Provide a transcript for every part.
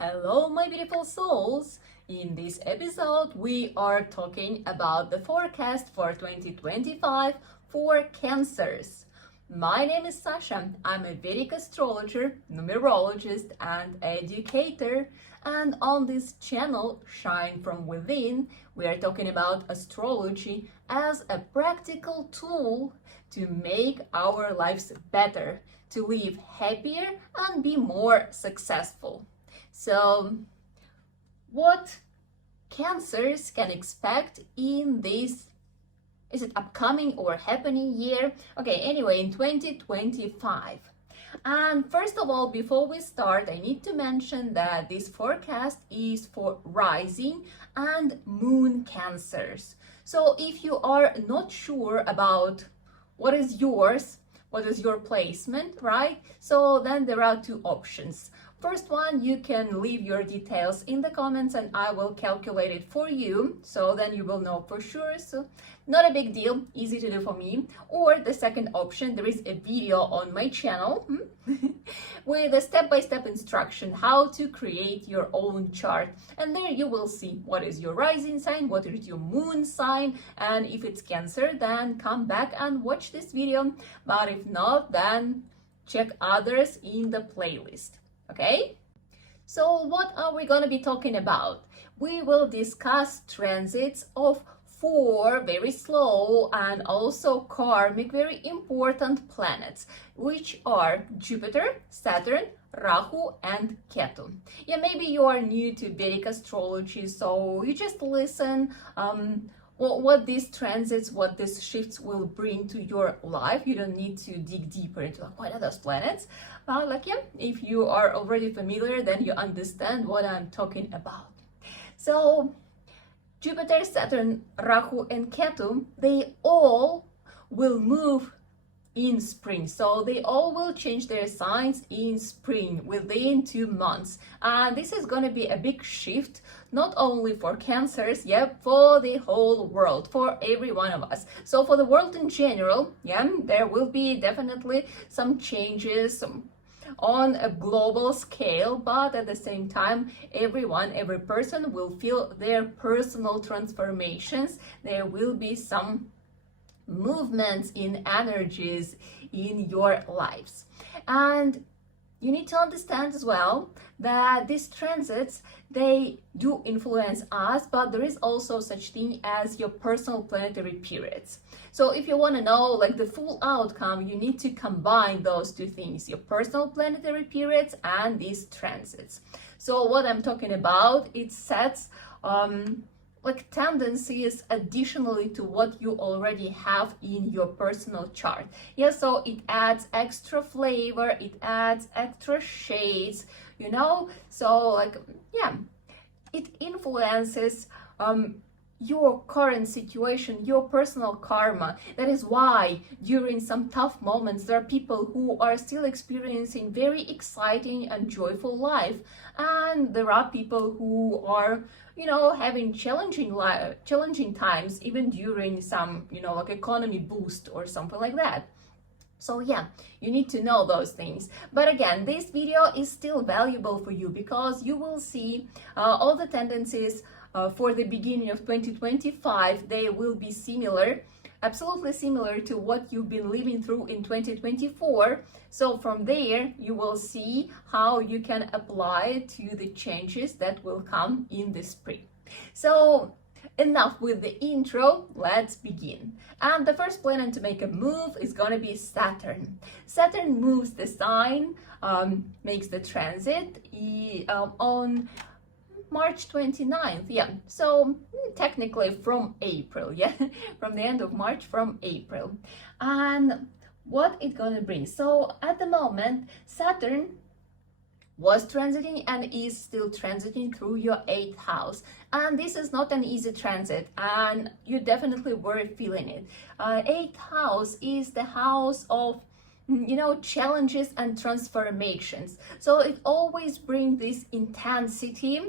Hello, my beautiful souls! In this episode, we are talking about the forecast for 2025 for Cancers. My name is Sasha. I'm a Vedic astrologer, numerologist, and educator. And on this channel, Shine From Within, we are talking about astrology as a practical tool to make our lives better, to live happier and be more successful. So, what Cancers can expect in this, is it upcoming or happening year? Okay, anyway, in 2025. And first of all, before we start, I need to mention that this forecast is for rising and moon Cancers. So if you are not sure about what is yours, what is your placement, right? So then there are two options. First one, you can leave your details in the comments and I will calculate it for you. So then you will know for sure. So not a big deal, easy to do for me. Or the second option, there is a video on my channel with a step-by-step instruction how to create your own chart. And there you will see what is your rising sign, what is your moon sign. And if it's Cancer, then come back and watch this video. But if not, then check others in the playlist. Okay, so what are we going to be talking about? We will discuss transits of 4 very slow and also karmic, very important planets, which are Jupiter, Saturn, Rahu, and Ketu. Yeah, maybe you are new to Vedic astrology, so you just listen what these transits, what these shifts will bring to your life. You don't need to dig deeper into what are those planets. If you are already familiar, then you understand what I'm talking about. So Jupiter, Saturn, Rahu, and Ketu, they all will move in spring. So they all will change their signs in spring within 2 months. And this is going to be a big shift, not only for Cancers, for the whole world, for every one of us. So for the world in general, there will be definitely some changes on a global scale, but at the same time, every person will feel their personal transformations. There will be some movements in energies in your lives. And you need to understand as well that these transits, they do influence us, but there is also such thing as your personal planetary periods. So if you want to know like the full outcome, you need to combine those two things, your personal planetary periods and these transits. So what I'm talking about, it sets like tendencies additionally to what you already have in your personal chart. So it adds extra flavor, it adds extra shades, so it influences your current situation, your personal karma. That is why during some tough moments there are people who are still experiencing very exciting and joyful life, and there are people who are having challenging times even during some like economy boost or something like that. So you need to know those things. But again, this video is still valuable for you because you will see all the tendencies for the beginning of 2025. They will be similar, absolutely similar to what you've been living through in 2024. So from there, you will see how you can apply it to the changes that will come in the spring. So enough with the intro, let's begin. And the first planet to make a move is going to be Saturn. Saturn moves the sign, makes the transit on March 29th, so technically from April, from the end of March, from April. And what it's gonna bring, so at the moment Saturn was transiting and is still transiting through your 8th house, and this is not an easy transit and you definitely were feeling it. 8th house is the house of challenges and transformations, so it always brings this intensity,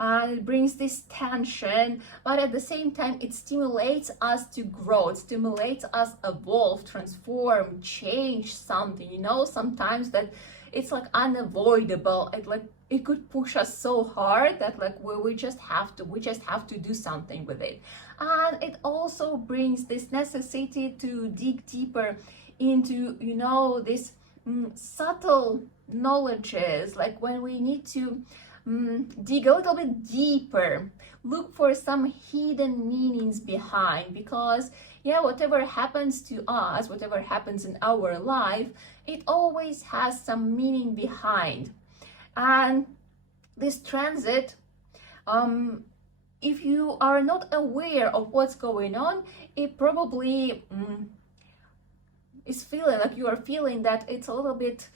it brings this tension, but at the same time it stimulates us to grow, it stimulates us evolve, transform, change something. Sometimes that it's like unavoidable, it could push us so hard that like we just have to do something with it. And it also brings this necessity to dig deeper into, you know, this subtle knowledges, like when we need to dig a little bit deeper, look for some hidden meanings behind, because yeah, whatever happens to us, whatever happens in our life, it always has some meaning behind. And this transit, if you are not aware of what's going on, it probably is feeling like you are feeling that it's a little bit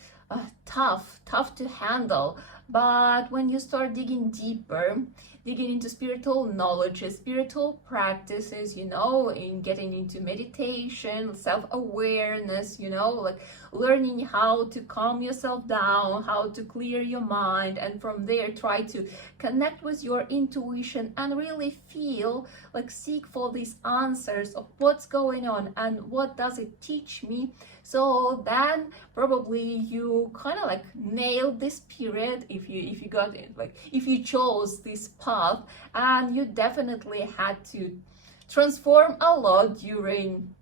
tough to handle. But when you start digging deeper, digging into spiritual knowledge, spiritual practices, you know, in getting into meditation, self-awareness, you know, like learning how to calm yourself down, how to clear your mind, and from there try to connect with your intuition and really feel, like seek for these answers of what's going on and what does it teach me. So then probably you kind of like nailed this period if you got it, like if you chose this path, and you definitely had to transform a lot during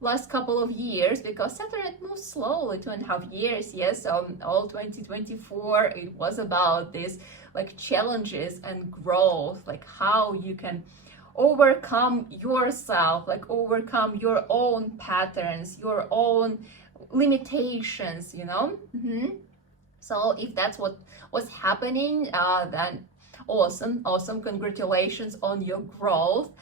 last couple of years, because Saturn, it moves slowly, 2.5 years. Yes, all 2024 it was about this like challenges and growth, like how you can overcome yourself, like overcome your own patterns, your own limitations, you know. So if that's what was happening, then awesome, congratulations on your growth.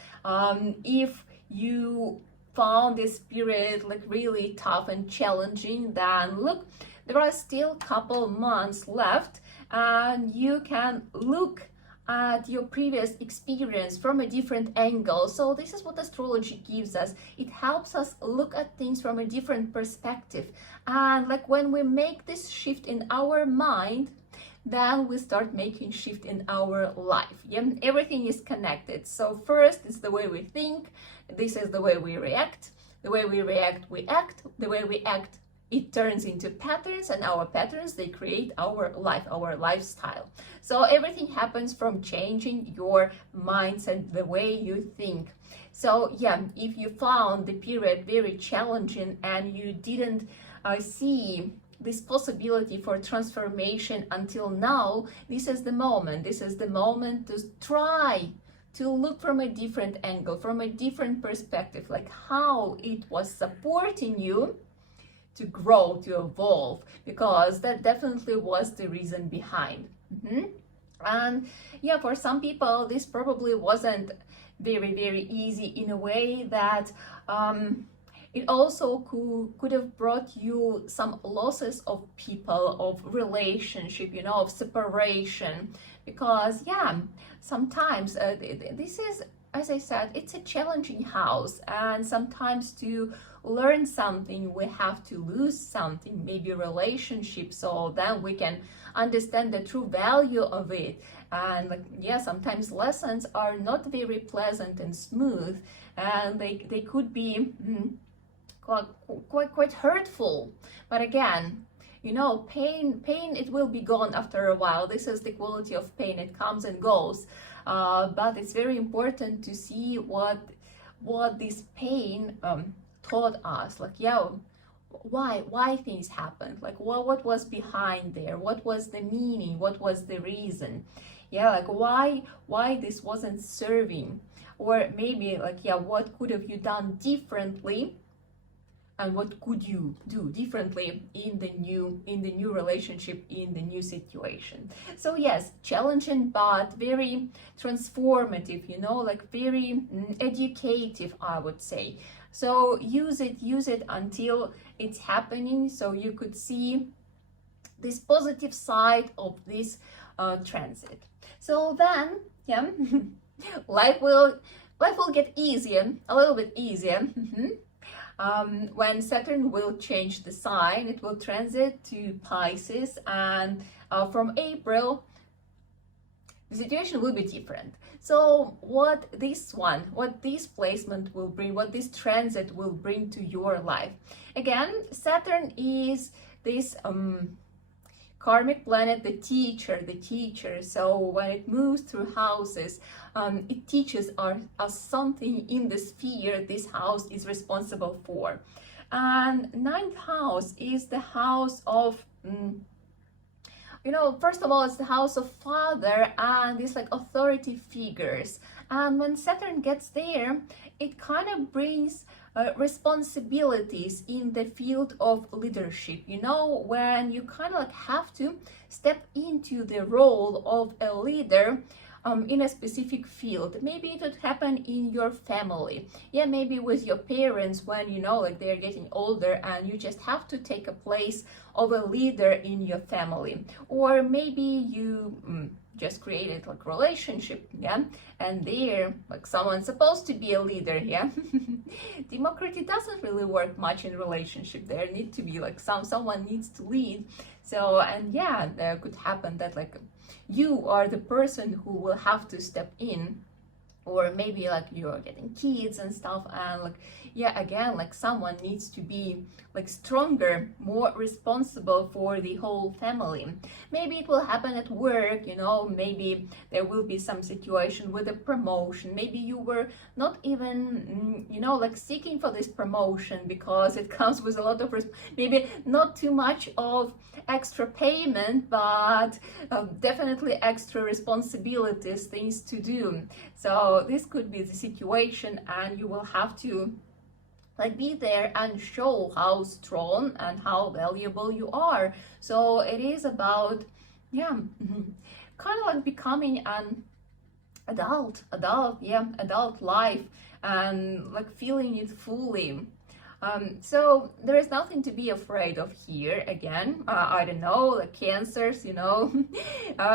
If you found this period like really tough and challenging, then look, there are still a couple months left, and you can look at your previous experience from a different angle. So this is what astrology gives us. It helps us look at things from a different perspective. And like when we make this shift in our mind, then we start making shift in our life. Yeah, everything is connected. So first, it's the way we think. This is the way we react. The way we react, we act. The way we act, it turns into patterns, and our patterns, they create our life, our lifestyle. So everything happens from changing your mindset, the way you think. So yeah, if you found the period very challenging and you didn't see this possibility for transformation until now, this is the moment. This is the moment to try to look from a different angle, from a different perspective, like how it was supporting you to grow, to evolve, because that definitely was the reason behind. And yeah, for some people, this probably wasn't very easy, in a way that it also could have brought you some losses of people, of relationship, you know, of separation, because yeah, sometimes this is, as I said, it's a challenging house, and sometimes to learn something we have to lose something, maybe a relationship, so then we can understand the true value of it. And like, yeah, sometimes lessons are not very pleasant and smooth, and they could be quite hurtful. But again, you know, pain it will be gone after a while. This is the quality of pain, it comes and goes. But it's very important to see what this pain taught us. Like, yeah, why things happened, like what was behind there, what was the meaning, what was the reason. Yeah, like why this wasn't serving, or maybe like, yeah, what could have you done differently, and what could you do differently in the new relationship, in the new situation. So yes, challenging but very transformative, you know, like very educative, I would say. So use it until it's happening, so you could see this positive side of this transit. So then, yeah, life will get easier, a little bit easier. When Saturn will change the sign, it will transit to Pisces, and from April, the situation will be different. So what this placement will bring, what this transit will bring to your life. Again, Saturn is this karmic planet, the teacher. So when it moves through houses, it teaches us something in the sphere this house is responsible for. And ninth house is the house of first of all, it's the house of father and these like authority figures. And when Saturn gets there, it kind of brings responsibilities in the field of leadership. When you kind of like have to step into the role of a leader in a specific field. Maybe it would happen in your family. Yeah, maybe with your parents when like they're getting older and you just have to take a place of a leader in your family. Or maybe you just created like relationship, yeah, and there like someone's supposed to be a leader, yeah. Democracy doesn't really work much in relationship. There need to be like someone needs to lead. So, and yeah, there could happen that like you are the person who will have to step in. Or maybe like you're getting kids and stuff, and like yeah, again, like someone needs to be like stronger, more responsible for the whole family. Maybe it will happen at work, maybe there will be some situation with a promotion. Maybe you were not even like seeking for this promotion because it comes with a lot of maybe not too much of extra payment, but definitely extra responsibilities, things to do. So this could be the situation, and you will have to like be there and show how strong and how valuable you are. So it is about kind of like becoming an adult life and like feeling it fully. So there is nothing to be afraid of here. Again, I don't know, like cancers,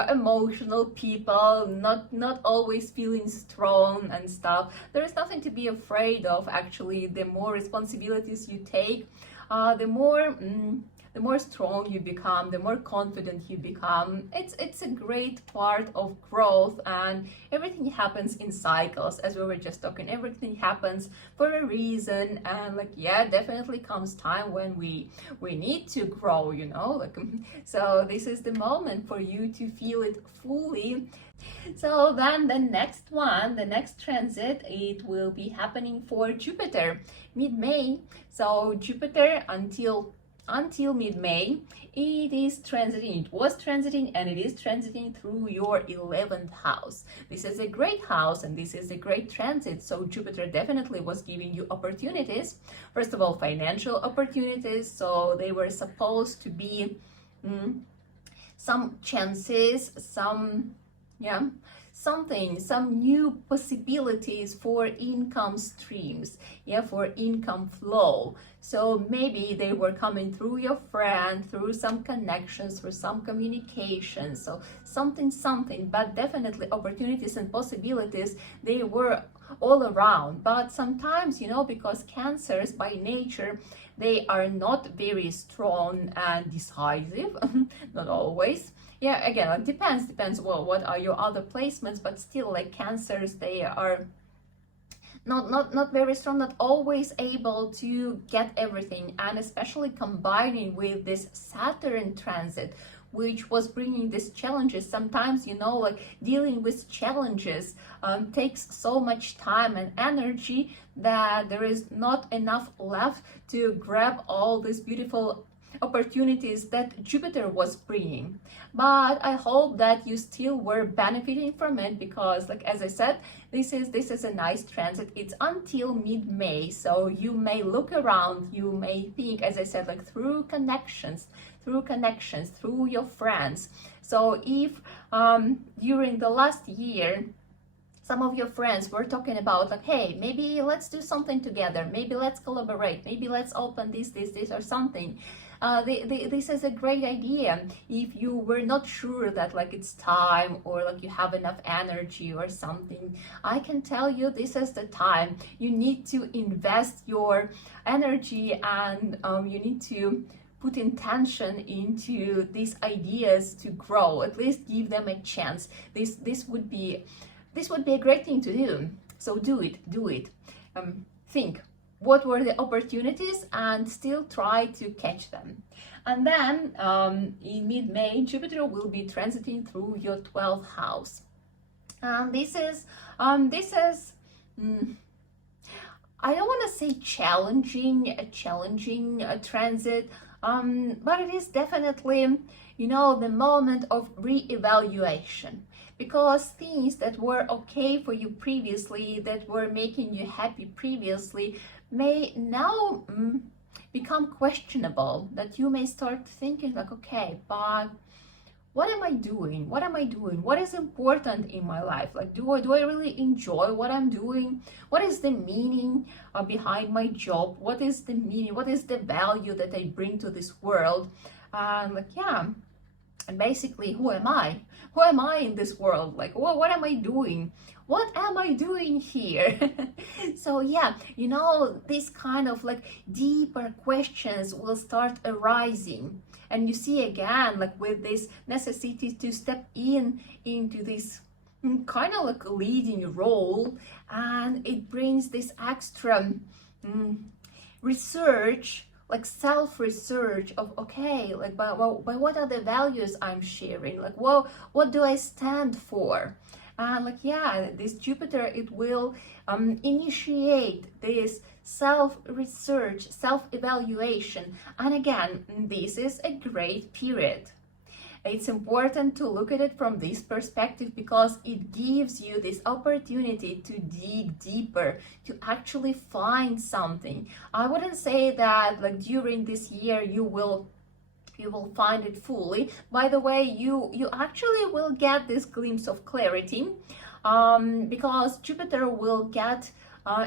emotional people, not always feeling strong and stuff. There is nothing to be afraid of. Actually, the more responsibilities you take, the more strong you become, the more confident you become. It's a great part of growth, and everything happens in cycles, as we were just talking. Everything happens for a reason, and like yeah, definitely comes time when we need to grow, like so this is the moment for you to feel it fully. So then the next transit, it will be happening for Jupiter mid-May. So Jupiter until mid-May, it was transiting and it is transiting through your 11th house. This is a great house and this is a great transit. So Jupiter definitely was giving you opportunities. First of all, financial opportunities. So they were supposed to be some chances, some new possibilities for income streams, for income flow. So maybe they were coming through your friend, through some connections, through some communication, so something, but definitely opportunities and possibilities, they were all around. But sometimes, because cancers by nature, they are not very strong and decisive, not always. Yeah, again, it depends what are your other placements, but still, like cancers, they are not very strong, not always able to get everything, and especially combining with this Saturn transit, which was bringing these challenges. Sometimes, like dealing with challenges takes so much time and energy that there is not enough left to grab all these beautiful opportunities that Jupiter was bringing. But I hope that you still were benefiting from it, because like as I said, this is a nice transit. It's until mid-May, so you may look around, you may think, as I said, like through connections, through your friends. So if during the last year some of your friends were talking about like, hey, maybe let's do something together, maybe let's collaborate, maybe let's open this or something, this is a great idea. If you were not sure that like it's time, or like you have enough energy or something, I can tell you this is the time. You need to invest your energy, and you need to put intention into these ideas to grow. At least give them a chance. This would be a great thing to do. So do it. Think, what were the opportunities and still try to catch them. And then in mid-May, Jupiter will be transiting through your 12th house. And this is I don't want to say challenging transit, but it is definitely, the moment of re-evaluation, because things that were okay for you previously, that were making you happy previously, may now become questionable. That you may start thinking like, okay, but what am I doing? What am I doing? What is important in my life? Like, do I really enjoy what I'm doing? What is the meaning behind my job? What is the meaning? What is the value that I bring to this world? And basically, who am I? Who am I in this world? Like, what am I doing? What am I doing here? So yeah, these kind of like deeper questions will start arising. And you see again, like with this necessity to step into this kind of like a leading role, and it brings this extra research, like self-research of, okay, like by what are the values I'm sharing? Like, what do I stand for? And this Jupiter, it will initiate this self-research, self-evaluation. And again, this is a great period. It's important to look at it from this perspective, because it gives you this opportunity to dig deeper, to actually find something. I wouldn't say that like during this year you will find it fully. By the way, you actually will get this glimpse of clarity, because Jupiter will get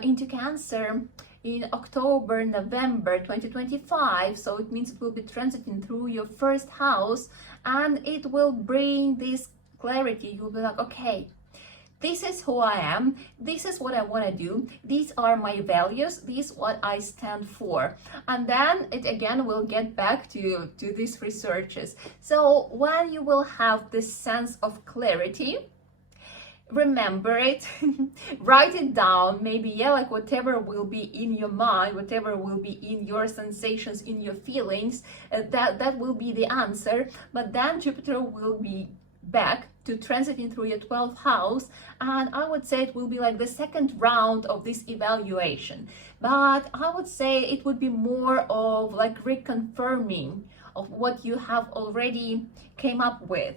into Cancer in October, November 2025. So it means it will be transiting through your first house, and it will bring this clarity. You'll be like, okay, this is who I am, this is what I want to do, these are my values, this is what I stand for. And then it again will get back to these researches. So when you will have this sense of clarity, remember it, write it down, maybe, like whatever will be in your mind, whatever will be in your sensations, in your feelings, that will be the answer. But then Jupiter will be back to transiting through your 12th house, and I would say it will be like the second round of this evaluation. But I would say it would be more of like reconfirming of what you have already came up with.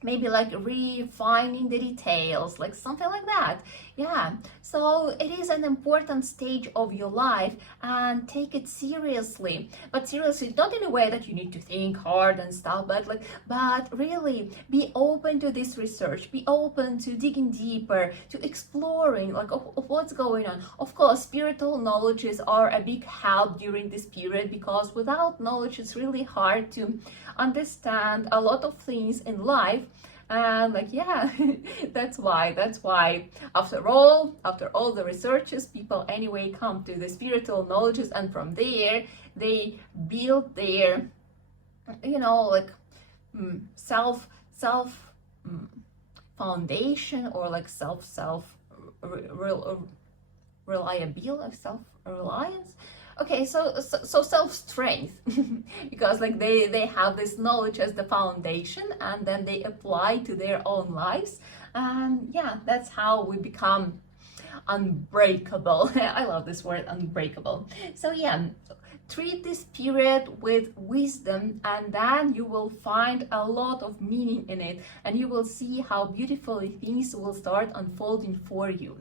Maybe like refining the details, like something like that. Yeah, so it is an important stage of your life, and take it seriously. But seriously, not in a way that you need to think hard and stuff, but really be open to this research, be open to digging deeper, to exploring like of what's going on. Of course, spiritual knowledges are a big help during this period, because without knowledge it's really hard to understand a lot of things in life. And that's why after all the researches, people anyway come to the spiritual knowledges, and from there they build their self foundation, or like self reliability, self-reliance. Okay, so self-strength, because like they have this knowledge as the foundation, and then they apply to their own lives, and that's how we become unbreakable. I love this word, unbreakable. So treat this period with wisdom, and then you will find a lot of meaning in it, and you will see how beautifully things will start unfolding for you.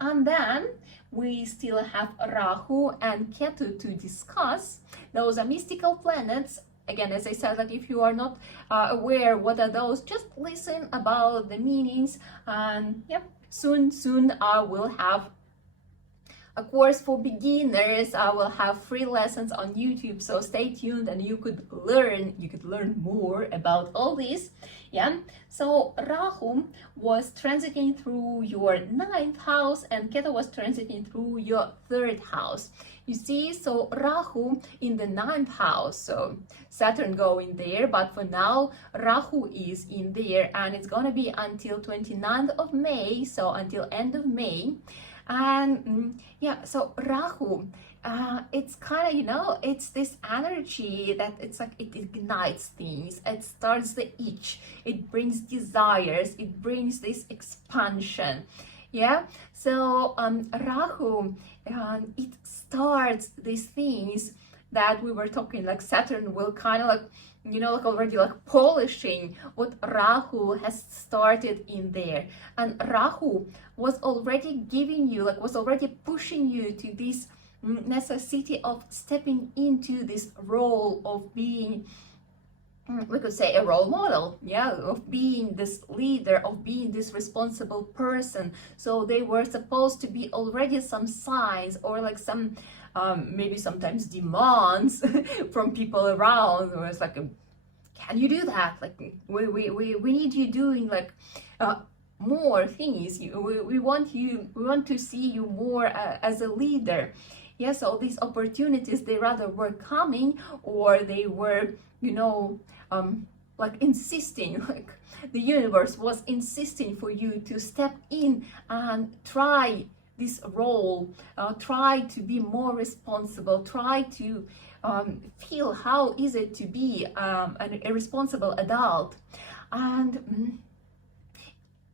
And then we still have Rahu and Ketu to discuss. Those are mystical planets. Again, as I said, like if you are not aware what are those, just listen about the meanings. And soon I will have a course for beginners. I will have free lessons on YouTube, so stay tuned, and you could learn more about all this. So Rahu was transiting through your 9th house, and Ketu was transiting through your 3rd house. You see, so Rahu in the 9th house, so Saturn going there, but for now Rahu is in there, and it's gonna be until 29th of May, so until end of May. And yeah, so Rahu, it's kind of, you know, it's this energy that it's like it ignites things, it starts the itch, it brings desires, it brings this expansion. Yeah, so Rahu, it starts these things that we were talking, like Saturn will kind of like, you know, like already like polishing what Rahu has started in there. And Rahu was already giving you, like was already pushing you to this necessity of stepping into this role of being, we could say, a role model, yeah, of being this leader, of being this responsible person. So they were supposed to be already some signs, or like some maybe sometimes demands from people around, where it's like, can you do that? Like we need you doing like more things. We want to see you more as a leader. Yes, all these opportunities, they rather were coming, or they were, you know, like insisting, like the universe was insisting for you to step in and try this role, try to be more responsible, try to feel how is it to be a responsible adult. And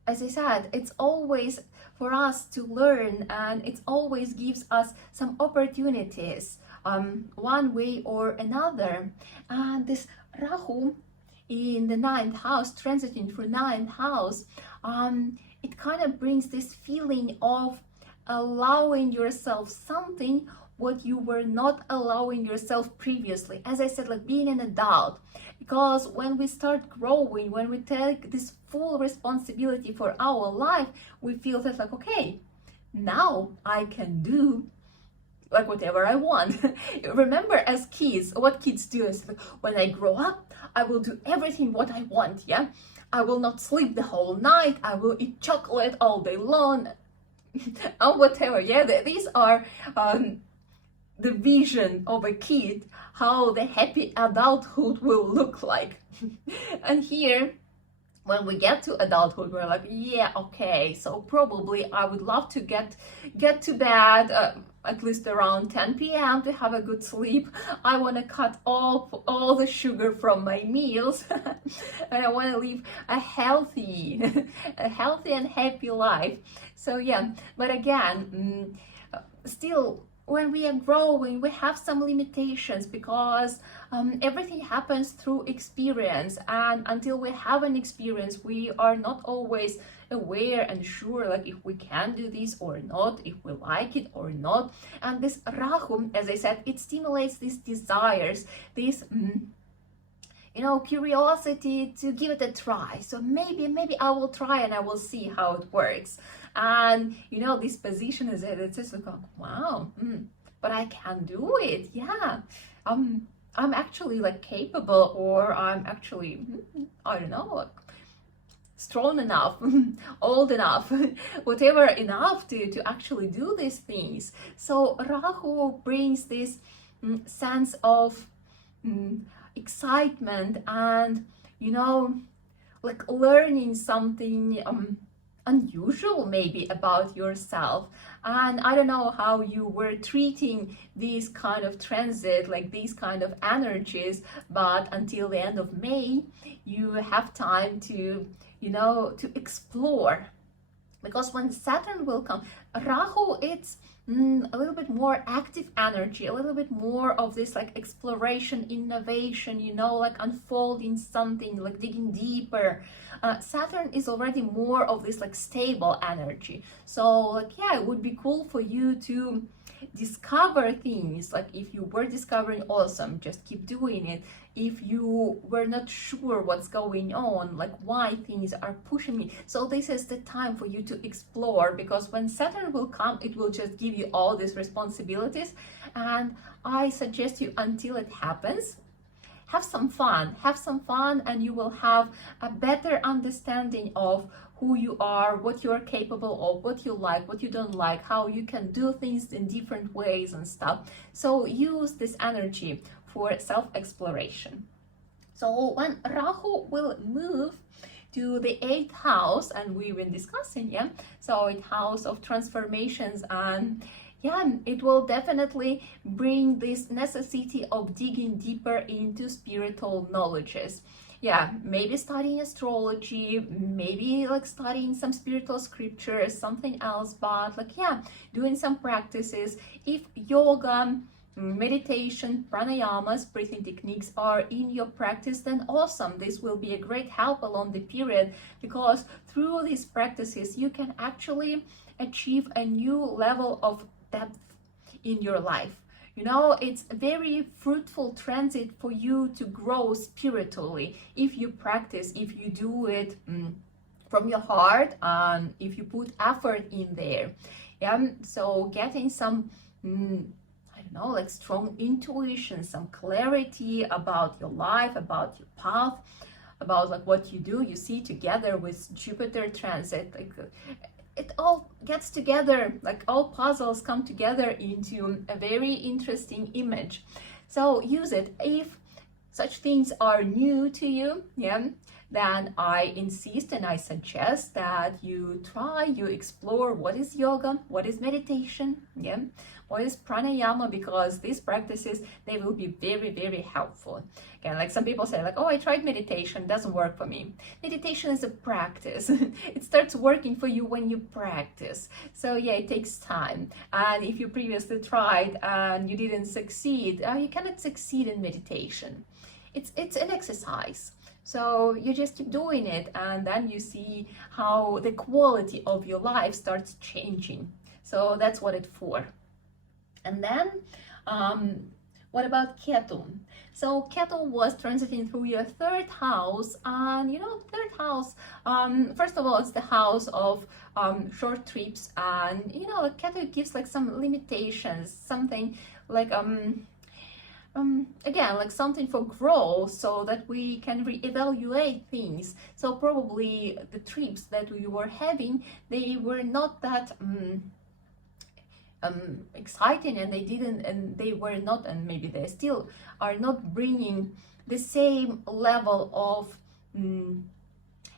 as I said, it's always for us to learn, and it always gives us some opportunities, one way or another. And this Rahu in the ninth house, transiting through ninth house, it kind of brings this feeling of allowing yourself something what you were not allowing yourself previously. As I said, like being an adult. Because when we start growing, when we take this full responsibility for our life, we feel that like, okay, now I can do like whatever I want. Remember, as kids, what kids do is like, when I grow up, I will do everything what I want. Yeah, I will not sleep the whole night, I will eat chocolate all day long, or whatever. Yeah, these are the vision of a kid, how the happy adulthood will look like. And here, when we get to adulthood, we're like, yeah, okay, so probably I would love to get to bed at least around 10 p.m. to have a good sleep. I want to cut off all the sugar from my meals, and I want to live a healthy and happy life. So yeah, but again, still, when we are growing, we have some limitations, because everything happens through experience, and until we have an experience, we are not always aware and sure like if we can do this or not, if we like it or not. And this Rahu, as I said, it stimulates these desires, this you know, curiosity to give it a try. So maybe I will try and I will see how it works. And you know, this position is it's just like, wow, but I can do it. Yeah, I'm actually like capable, or I'm actually I don't know, like, strong enough, old enough, whatever enough to actually do these things. So Rahu brings this sense of excitement, and you know, like learning something unusual maybe about yourself. And I don't know how you were treating these kind of transit, like these kind of energies, but until the end of May you have time to, you know, to explore. Because when Saturn will come, Rahu, it's a little bit more active energy, a little bit more of this like exploration, innovation, you know, like unfolding something, like digging deeper. Saturn is already more of this like stable energy. So like, yeah, it would be cool for you to discover things. Like if you were discovering, awesome, just keep doing it. If you were not sure what's going on, like why things are pushing me, so this is the time for you to explore. Because when Saturn will come, it will just give you all these responsibilities, and I suggest you, until it happens, have some fun, and you will have a better understanding of who you are, what you're capable of, what you like, what you don't like, how you can do things in different ways and stuff. So use this energy for self-exploration. So when Rahu will move to the 8th house, and we've been discussing, yeah, so 8th house of transformations, and yeah, it will definitely bring this necessity of digging deeper into spiritual knowledges. Yeah, maybe studying astrology, maybe like studying some spiritual scriptures, something else, but like, yeah, doing some practices. If yoga, meditation, pranayamas, breathing techniques are in your practice, then awesome. This will be a great help along the period, because through these practices you can actually achieve a new level of depth in your life. You know, it's a very fruitful transit for you to grow spiritually if you practice, if you do it from your heart, and if you put effort in there. Yeah, so getting some I don't know, like strong intuition, some clarity about your life, about your path, about like what you do. You see, together with Jupiter transit, like it all gets together, like all puzzles come together into a very interesting image. So use it. If such things are new to you, yeah, then I insist and I suggest that you try, you explore what is yoga, what is meditation, yeah, what is pranayama, because these practices, they will be very, very helpful. Again, like some people say like, oh, I tried meditation, doesn't work for me. Meditation is a practice. It starts working for you when you practice. So yeah, it takes time. And if you previously tried and you didn't succeed, you cannot succeed in meditation. It's an exercise. So you just keep doing it, and then you see how the quality of your life starts changing. So that's what it's for. And then, what about Ketu? So Ketu was transiting through your 3rd house, and you know, 3rd house, first of all, it's the house of short trips, and you know, like Ketu gives like some limitations, something like again, like something for growth, so that we can reevaluate things. So probably the trips that we were having, they were not that exciting, and they were not, and maybe they still are not bringing the same level of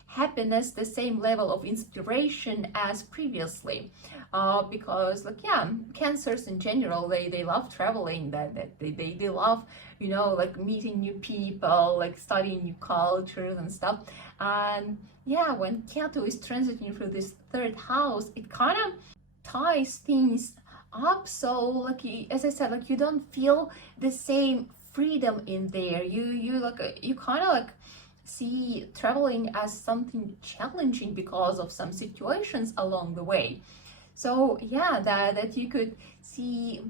happiness, the same level of inspiration as previously, because like, yeah, Cancers in general, they love traveling, that they love, you know, like meeting new people, like studying new cultures and stuff. And yeah, when Ketu is transiting through this 3rd house, it kind of ties things up. So like, as I said, like you don't feel the same freedom in there. You like, you kind of like see traveling as something challenging because of some situations along the way. So yeah, that you could see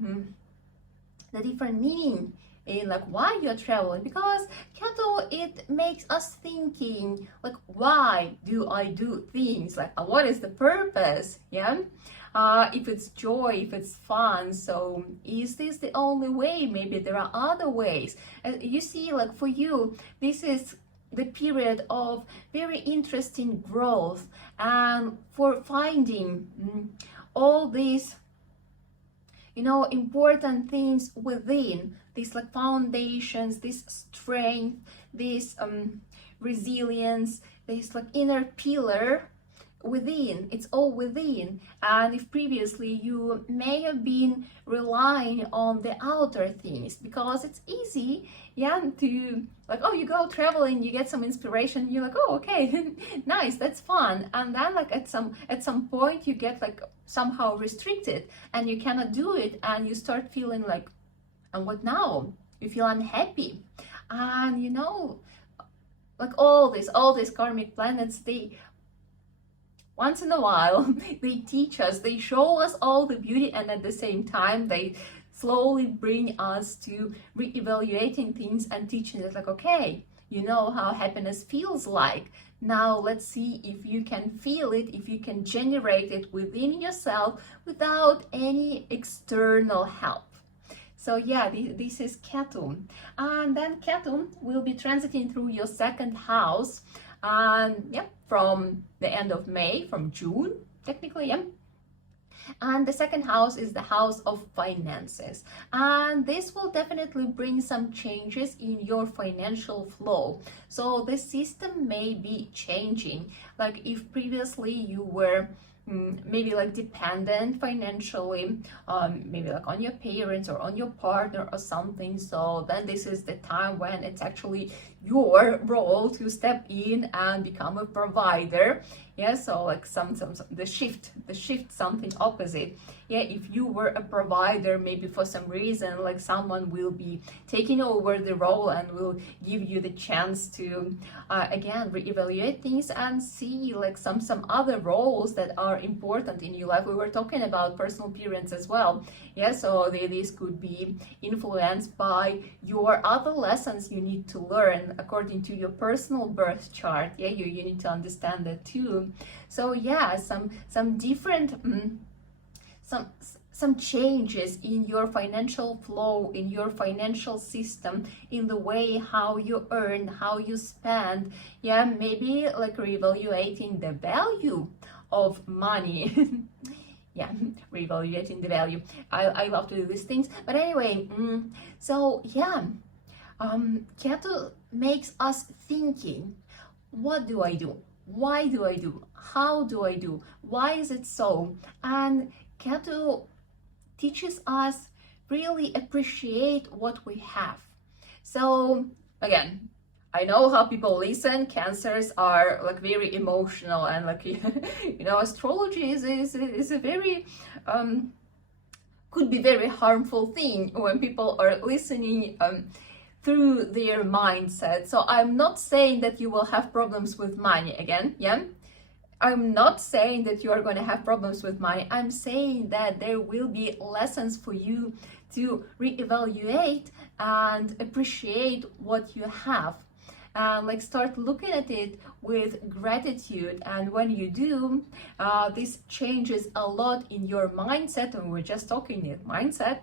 the different meaning in like why you're traveling, because Ketu, it makes us thinking like, why do I do things, like what is the purpose, yeah, if it's joy, if it's fun. So is this the only way? Maybe there are other ways. You see, like for you, this is the period of very interesting growth, and for finding all these, you know, important things within, these like foundations, this strength, this resilience, this like inner pillar within. It's all within. And if previously you may have been relying on the outer things, because it's easy, yeah, to like, oh, you go traveling, you get some inspiration, you're like, oh, okay, nice, that's fun. And then like at some point you get like somehow restricted and you cannot do it, and you start feeling like, and what now? You feel unhappy. And you know, like all these karmic planets, they once in a while they teach us, they show us all the beauty, and at the same time they slowly bring us to reevaluating things and teaching us like, okay, you know how happiness feels like. Now let's see if you can feel it, if you can generate it within yourself without any external help. So yeah, this is Ketu. And then Ketu will be transiting through your 2nd house. And yeah, from the end of May, from June, technically, yeah. And the second house is the house of finances. And this will definitely bring some changes in your financial flow. So the system may be changing. Like if previously you were maybe like dependent financially, maybe like on your parents or on your partner or something, so then this is the time when it's actually your role to step in and become a provider. Yeah, so like the shift something opposite. Yeah, if you were a provider, maybe for some reason like someone will be taking over the role and will give you the chance to again reevaluate things and see like some other roles that are important in your life. We were talking about personal appearance as well. Yeah, so this could be influenced by your other lessons you need to learn according to your personal birth chart. Yeah, you need to understand that too. So yeah, some different some changes in your financial flow, in your financial system, in the way how you earn, how you spend. Yeah, maybe like reevaluating the value of money. Yeah, reevaluating the value. I love to do these things, but anyway, so yeah, Ketu makes us thinking, what do I do? Why do I do? How do I do? Why is it so? And Ketu teaches us really appreciate what we have. So again, I know how people listen. Cancers are like very emotional, and like you know, astrology is a very could be very harmful thing when people are listening through their mindset. So I'm not saying that you will have problems with money again. Yeah, I'm not saying that you are going to have problems with money. I'm saying that there will be lessons for you to reevaluate and appreciate what you have. Like start looking at it with gratitude, and when you do, this changes a lot in your mindset. And we're just talking it mindset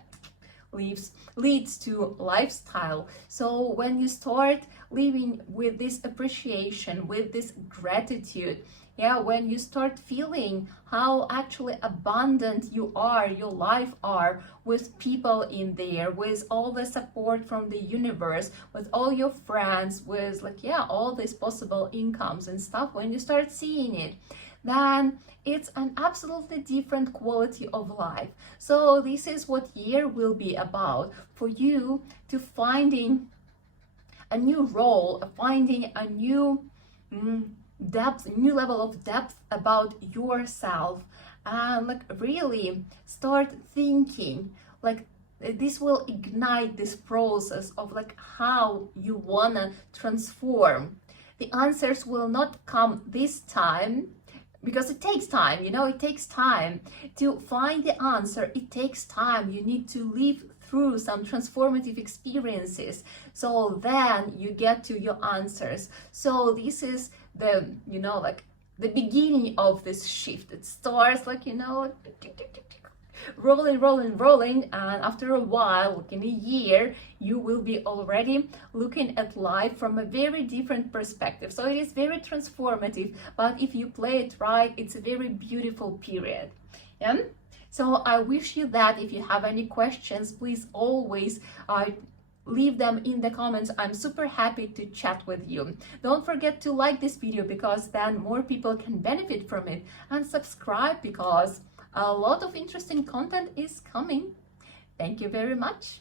leads to lifestyle. So when you start living with this appreciation, with this gratitude, yeah, when you start feeling how actually abundant you are, your life are, with people in there, with all the support from the universe, with all your friends, with like, yeah, all these possible incomes and stuff, when you start seeing it, then it's an absolutely different quality of life. So this is what year will be about for you, to finding a new role, finding a new depth, new level of depth about yourself, and like really start thinking like this will ignite this process of like how you wanna transform. The answers will not come this time, because it takes time, you know, it takes time to find the answer. It takes time. You need to live through some transformative experiences, so then you get to your answers. So this is the, you know, like the beginning of this shift. It starts like, you know, rolling, and after a while, like in a year, you will be already looking at life from a very different perspective. So it is very transformative, but if you play it right, it's a very beautiful period. Yeah, so I wish you that. If you have any questions, please always leave them in the comments. I'm super happy to chat with you. Don't forget to like this video, because then more people can benefit from it, and subscribe, because a lot of interesting content is coming. Thank you very much.